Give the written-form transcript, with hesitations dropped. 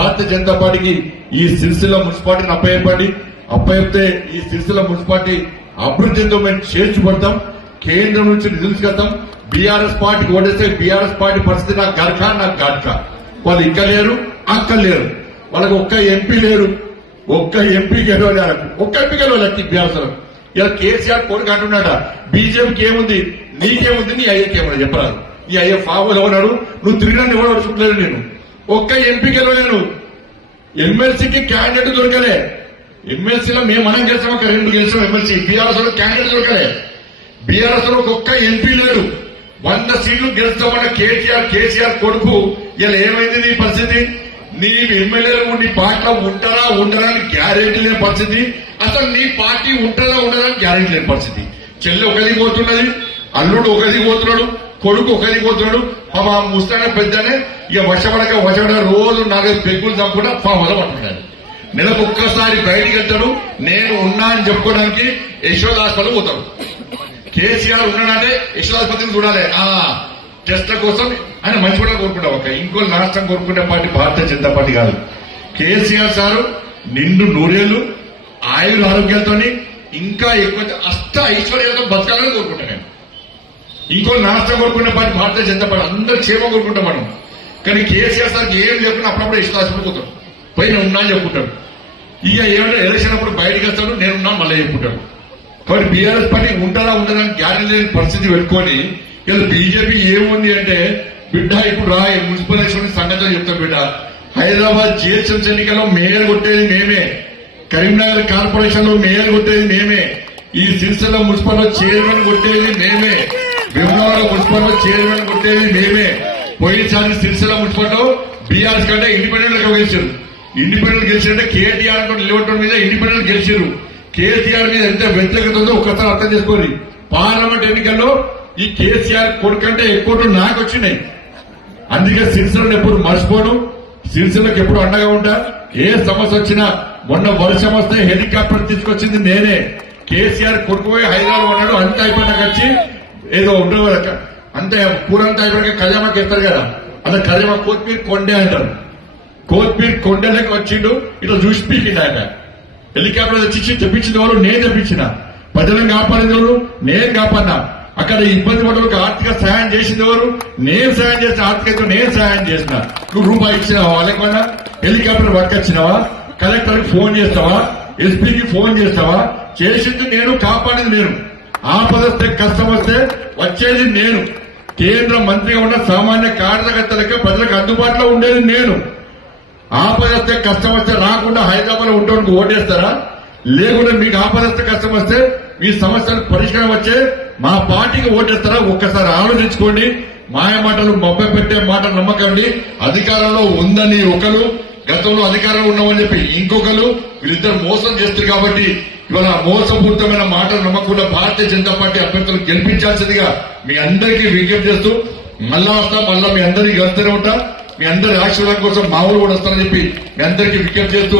భారతీయ జనతా పార్టీకి ఈ సిరిసిల్ల మున్సిపాలిటీని అప్పచెప్తే ఈ సిరిసిల్ల మున్సిపాలిటీ అభివృద్ధితో మేము చేర్చుపడతాం. కేంద్రం నుంచి నిధులు తీసుకెళ్తాం. బీఆర్ఎస్ పార్టీకి ఓటేస్తే బీఆర్ఎస్ పార్టీ పరిస్థితి నాకు గడక వాళ్ళు ఇక్కడ లేరు, అక్కడ లేరు. వాళ్ళకి ఒక్క ఎంపీ లేరు, ఒక్క ఎంపీ గెలవలేదు, ఒక్క ఎంపీ గెలవలేదు బీఆర్ఎస్. ఇలా కేసీఆర్ కోరిక అంటున్నాడా బీజేపీకి ఏముంది, నీకేముంది, నీ అయ్యకేముంది చెప్పరాదు. నీ అయ్య ఫావులు ఎవరు, నువ్వు తిరిగినా ఎవరు అడుచుకుంటలేదు. నేను ఒక్క ఎంపీ గెలవలేను, ఎమ్మెల్సీకి క్యాండిడేట్ దొరకలే. ఎమ్మెల్సీలో మనం గెలిచాం, ఒక 2 గెలిచాం ఎమ్మెల్సీ. బీఆర్ఎస్ లో క్యాండిడేట్ దొరకలే. బీఆర్ఎస్ లో ఒక్క ఎంపీ లేడు. 100 సీట్లు గెలుస్తామన్న కేసీఆర్ కొడుకు ఇలా ఏమైంది నీ పరిస్థితి? నీ ఎమ్మెల్యేలు నీ పార్టీలో ఉంటారా ఉండడానికి గ్యారెంటీ లేని పరిస్థితి. అసలు నీ పార్టీ ఉంటారా ఉండడానికి గ్యారెంటీ లేని పరిస్థితి. చెల్లి ఒకరికి పోతున్నది, అల్లుడు ఒకరికి పోతున్నాడు, కొడుకు ఒకరికి పోతున్నాడు. ఆ ముస్తానే పెద్దనే ఇక వశపడక రోజు 4 పెగ్గులు చంపుకుంటా వల్ల పట్టుకున్నాడు. నెలకు ఒక్కసారి బయటికి వెళ్తాడు. నేను ఉన్నా అని చెప్పుకోవడానికి యశోద హాస్పిటల్ పోతాడు. కేసీఆర్ ఉన్నాడంటే యశోదాస్పతిని చూడాలి. టెస్ట్ల కోసం ఆయన మంచి కూడా కోరుకుంటాం. ఇంకో రాష్ట్రం కోరుకునే పార్టీ భారతీయ జనతా పార్టీ కాదు. కేసీఆర్ సారు నిండు 100 ఏళ్లు ఆయుర ఆరోగ్యాలతో ఇంకా ఎక్కువ ఐశ్వర్యాలతో బతకాలని కోరుకుంటాను నేను. ఇంకో రాష్ట్రం కోరుకునే పార్టీ భారతీయ జనతా పార్టీ. అందరూ క్షేమం కోరుకుంటాం మనం. కానీ కేసీఆర్ సార్కి ఏం చెప్పినా అప్పుడప్పుడు యశోదాస్పతి పోతాడు, పోయి నేను ఉన్నా అని చెప్పుకుంటాడు. ఇక ఏమంటే ఎలక్షన్ అప్పుడు బయటకు వస్తాడు, నేనున్నా మళ్ళీ చెప్పుకుంటాడు. కాబట్టి బీఆర్ఎస్ పార్టీ ఉంటారా ఉండదని గ్యారెంటీ లేని పరిస్థితి పెట్టుకొని ఇలా బీజేపీ ఏముంది అంటే బిడ్డ ఇప్పుడు మున్సిపల్ ఎలక్షన్ సంగతి చెప్తాం బిడ్డ. హైదరాబాద్ జిహెచ్ఎంసీ ఎన్నికల్లో మేయర్ కొట్టేది మేమే, కరీంనగర్ కార్పొరేషన్ లో మేయర్ కొట్టేది మేమే, ఈ సిరిసిల్ల మున్సిపల్ లో చైర్మన్ కొట్టేది మేమే, భీమవరం మున్సిపల్ లో చైర్మన్ కొట్టేది మేమే. పోయినసారి సిరిసిల్ల మున్సిపల్ లో బీఆర్ఎస్ కంటే ఇండిపెండెంట్ గా గెలిచారు. ఇండిపెండెంట్ గెలిచారంటే కేటీఆర్ నిలబడటం మీద ఇండిపెండెంట్ గెలిచారు. కేసీఆర్ మీద ఎంత వ్యతిరేకత ఉందో ఒక్కసారి అర్థం చేసుకోండి. పార్లమెంట్ ఎన్నికల్లో ఈ కేసీఆర్ కొడుకంటే ఎక్కువ నాకు వచ్చినాయి. అందుకే సిరిసిల్లను ఎప్పుడు మర్చిపోను, సిరిసిల్లకు ఎప్పుడు అండగా ఉంటా. ఏ సమస్య వచ్చినా మొన్న వర్షం వస్తే హెలికాప్టర్ తీసుకొచ్చింది నేనే. కేసీఆర్ కొడుకుపోయి హైదరాబాద్ ఉన్నాడు. అంత అయిపోయినాక వచ్చి ఏదో ఉండదు అంటే పూరంతా అయిపోయాక ఖజామాకి ఎత్తారు కదా, అలా ఖజామా కొత్తిమీర కొండే అంటారు. కొత్తిమీర కొండలకు వచ్చిండు, ఇట్లా చూసి పీకిండు ఆయన. హెలికాప్టర్ తెచ్చి తెప్పించిన వాళ్ళు నేను తెప్పించిన, ప్రజలను కాపాడిన వాళ్ళు నేను కాపాడినా. అక్కడ ఇబ్బంది పడ్డలకు ఆర్థిక సహాయం చేసింది ఎవరు? నేను సహాయం చేసిన, ఆర్థికంగా నేను సహాయం చేసిన. నువ్వు రూపాయి ఇచ్చినావా? లేకుండా హెలికాప్టర్ పట్టుకొచ్చినావా? కలెక్టర్కి ఫోన్ చేస్తావా? ఎస్పీకి ఫోన్ చేస్తావా? చేసింది నేను, కాపాడింది నేను. ఆపద వస్తే కష్టం వస్తే వచ్చేది నేను. కేంద్ర మంత్రిగా ఉన్న సామాన్య కార్యకర్తలకే ప్రజలకు అందుబాటులో ఉండేది నేను. ఆపదస్తే కష్టం వస్తే రాకుండా హైదరాబాద్ లో ఉండడానికి ఓటేస్తారా? లేకుండా మీకు ఆపదస్తే కష్టం వస్తే మీ సమస్యలు పరిష్కారం వచ్చే మా పార్టీకి ఓటేస్తారా? ఒక్కసారి ఆలోచించుకోండి. మాయ మాటలు మభ్య పెట్టే మాటలు నమ్మకండి. అధికారంలో ఉందని ఒకరు, గతంలో అధికారంలో ఉన్నామని చెప్పి ఇంకొకరు, వీళ్ళిద్దరు మోసం చేస్తారు. కాబట్టి ఇవాళ మోసపూరితమైన మాటలు నమ్మకుండా భారతీయ జనతా పార్టీ అభ్యర్థులు గెలిపించాల్సిందిగా మీ అందరికీ విజ్ఞప్తి చేస్తూ మళ్ళా వస్తా, మళ్ళా మీ అందరికీ గెలుస్తూనే ఉంటా. మీ అందరి ఆశీర్వాదం కోసం మా ఊరు కూడా వస్తానని చెప్పి మీ అందరికీ విజ్ఞప్తి చేస్తూ